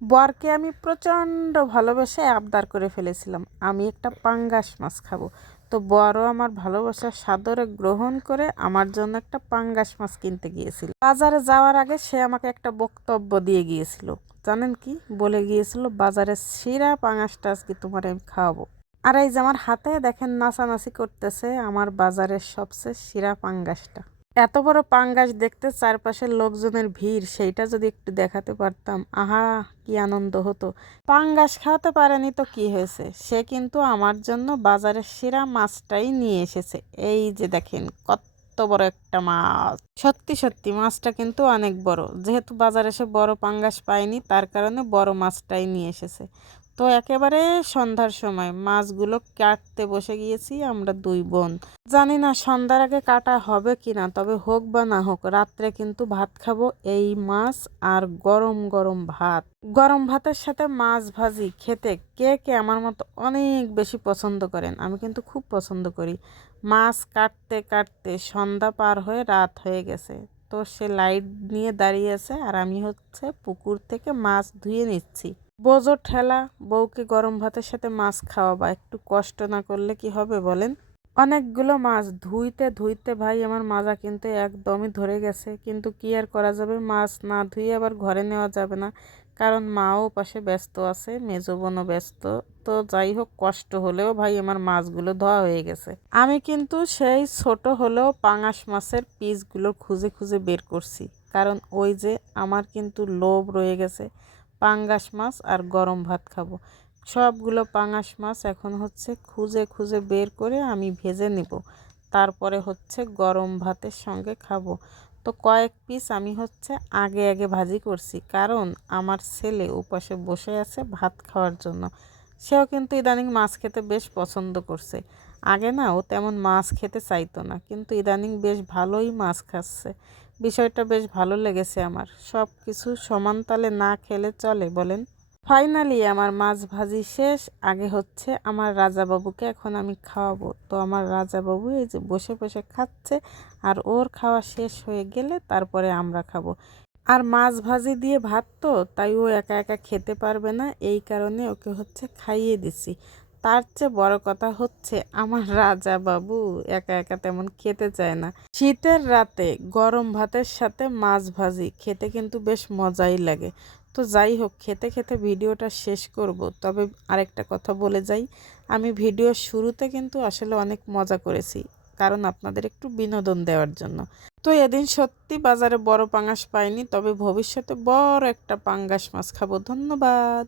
বরকে আমি প্রচণ্ড ভালোবেসে আবদার করে ফেলেছিলাম আমি একটা পাঙ্গাস মাছ খাবো। তো বড় আমার ভালোবাসার সাদরে গ্রহণ করে আমার জন্য একটা পাঙ্গাস মাছ কিনতে গিয়েছিল। বাজারে যাওয়ার আগে সে আমাকে একটা বক্তব্য দিয়ে গিয়েছিল। জানেন কি বলে গিয়েছিল? বাজারের সেরা পাঙ্গাসটা আজকে তোমার আমি খাওয়াবো। আর এই যে আমার হাতে দেখেন নাচানাচি করতেছে আমার বাজারের সবচেয়ে সেরা পাঙ্গাসটা। এত বড় পাঙ্গাস দেখতে চারপাশের লোকজনের ভিড়, সেইটা যদি একটু দেখাতে পারতাম, আহা কি আনন্দ হতো। পাঙ্গাস খাওয়াতে পারেনি তো কি হয়েছে, সে কিন্তু আমার জন্য বাজারের সেরা মাছটাই নিয়ে এসেছে। এই যে দেখেন কত বড় একটা মাছ। সত্যি সত্যি মাছটা কিন্তু অনেক বড়। যেহেতু বাজারে সে বড় পাঙ্গাস পায়নি, তার কারণে বড় মাছটাই নিয়ে এসেছে। তো একেবারে সন্ধ্যার সময় মাছগুলো কাটতে বসে গিয়েছি আমরা দুই বোন। জানি না সন্ধ্যার আগে কাটা হবে কি না, তবে হোক বা না হোক রাত্রে কিন্তু ভাত খাবো এই মাছ আর গরম গরম ভাত। গরম ভাতের সাথে মাছ ভাজি খেতে কে কে আমার মতো অনেক বেশি পছন্দ করেন? আমি কিন্তু খুব পছন্দ করি। মাছ কাটতে কাটতে সন্ধ্যা পার হয়ে রাত হয়ে গেছে। তো সে লাইট নিয়ে দাঁড়িয়ে আছে আর আমি হচ্ছে পুকুর থেকে মাছ ধুয়ে নিচ্ছি। বোঝো ঠেলা, বউকে গরম ভাতের সাথে মাছ খাওয়াবা, একটু কষ্ট না করলে কি হবে বলেন? অনেকগুলো মাছ ধুইতে ধুইতে ভাই আমার মাজা কিন্তু একদমই ধরে গেছে, কিন্তু কি আর করা যাবে, মাছ না ধুয়ে আবার ঘরে নেওয়া যাবে না, কারণ মাও পাশে ব্যস্ত আছে, মেজো বোনও ব্যস্ত। তো যাই হোক, কষ্ট হলেও ভাই আমার মাছগুলো ধোয়া হয়ে গেছে। আমি কিন্তু সেই ছোট হলেও পাঙাশ মাছের পিসগুলো খুঁজে খুঁজে বের করছি, কারণ ওই যে আমার কিন্তু লোভ রয়ে গেছে পাঙ্গাস মাছ আর গরম ভাত খাবো। সবগুলো পাঙাশ মাছ এখন হচ্ছে খুঁজে খুঁজে বের করে আমি ভেজে নিব, তারপরে হচ্ছে গরম ভাতের সঙ্গে খাবো। তো কয়েক পিস আমি হচ্ছে আগে আগে ভাজি করছি, কারণ আমার ছেলে উপাসে বসে আছে ভাত খাওয়ার জন্য। সেও কিন্তু ইদানিং মাছ খেতে বেশ পছন্দ করছে। আগে না ও তেমন মাছ খেতে চাইতো না, কিন্তু ইদানিং বেশ ভালোই মাছ খাচ্ছে। বিষয়টা বেশ ভালো লেগেছে আমার। সব কিছু সমান তালে না খেলে চলে বলেন? ফাইনালি আমার মাছ ভাজি শেষ। আগে হচ্ছে আমার রাজাবাবুকে এখন আমি খাওয়াবো। তো আমার রাজাবাবু এই যে বসে বসে খাচ্ছে, আর ওর খাওয়া শেষ হয়ে গেলে তারপরে আমরা খাবো। আর মাছ ভাজি দিয়ে ভাত তো, তাই ও একা একা খেতে পারবে না, এই কারণে ওকে হচ্ছে খাইয়ে দিছি। তার চেয়ে বড় কথা হচ্ছে আমার রাজা বাবু একা একা তেমন খেতে চায় না। শীতের রাতে গরম ভাতের সাথে মাছ ভাজি খেতে কিন্তু বেশ মজাই লাগে। তো যাই হোক, খেতে খেতে ভিডিওটা শেষ করব, তবে আরেকটা কথা বলে যাই, আমি ভিডিওর শুরুতে কিন্তু আসলে অনেক মজা করেছি, কারণ আপনাদের একটু বিনোদন দেওয়ার জন্য। তো এদিন সত্যি বাজারে বড় পাঙ্গাস পাইনি, তবে ভবিষ্যতে বড় একটা পাঙ্গাস মাছ খাবো। ধন্যবাদ।